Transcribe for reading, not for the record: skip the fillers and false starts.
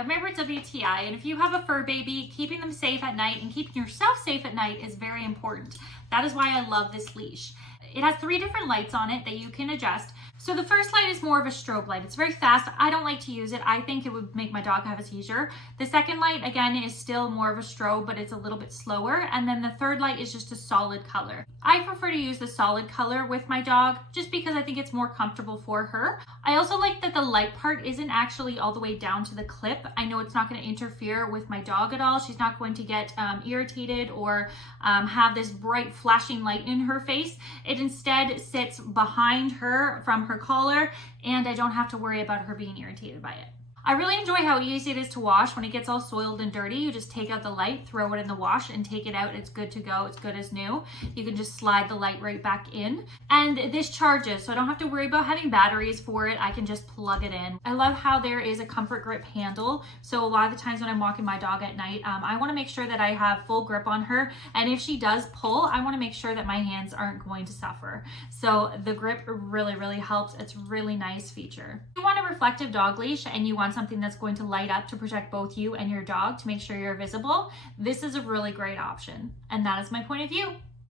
have my words WTI, and if you have a fur baby, keeping them safe at night and keeping yourself safe at night is very important. That is why I love this leash. It has 3 different lights on it that you can adjust. So the first light is more of a strobe light. It's very fast. I don't like to use it. I think it would make my dog have a seizure. The second light, again, is still more of a strobe, but it's a little bit slower. And then the third light is just a solid color. I prefer to use the solid color with my dog just because I think it's more comfortable for her. I also like that the light part isn't actually all the way down to the clip. I know it's not going to interfere with my dog at all. She's not going to get irritated or have this bright flashing light in her face. It instead sits behind her from her collar, and I don't have to worry about her being irritated by it. I really enjoy how easy it is to wash. When it gets all soiled and dirty, you just take out the light, throw it in the wash, and take it out. It's good to go. It's good as new. You can just slide the light right back in. And this charges, so I don't have to worry about having batteries for it. I can just plug it in. I love how there is a comfort grip handle. So a lot of the times when I'm walking my dog at night, I want to make sure that I have full grip on her. And if she does pull, I want to make sure that my hands aren't going to suffer. So the grip really, really helps. It's a really nice feature. If you want a reflective dog leash and you want something that's going to light up to protect both you and your dog to make sure you're visible, this is a really great option. And that is my point of view.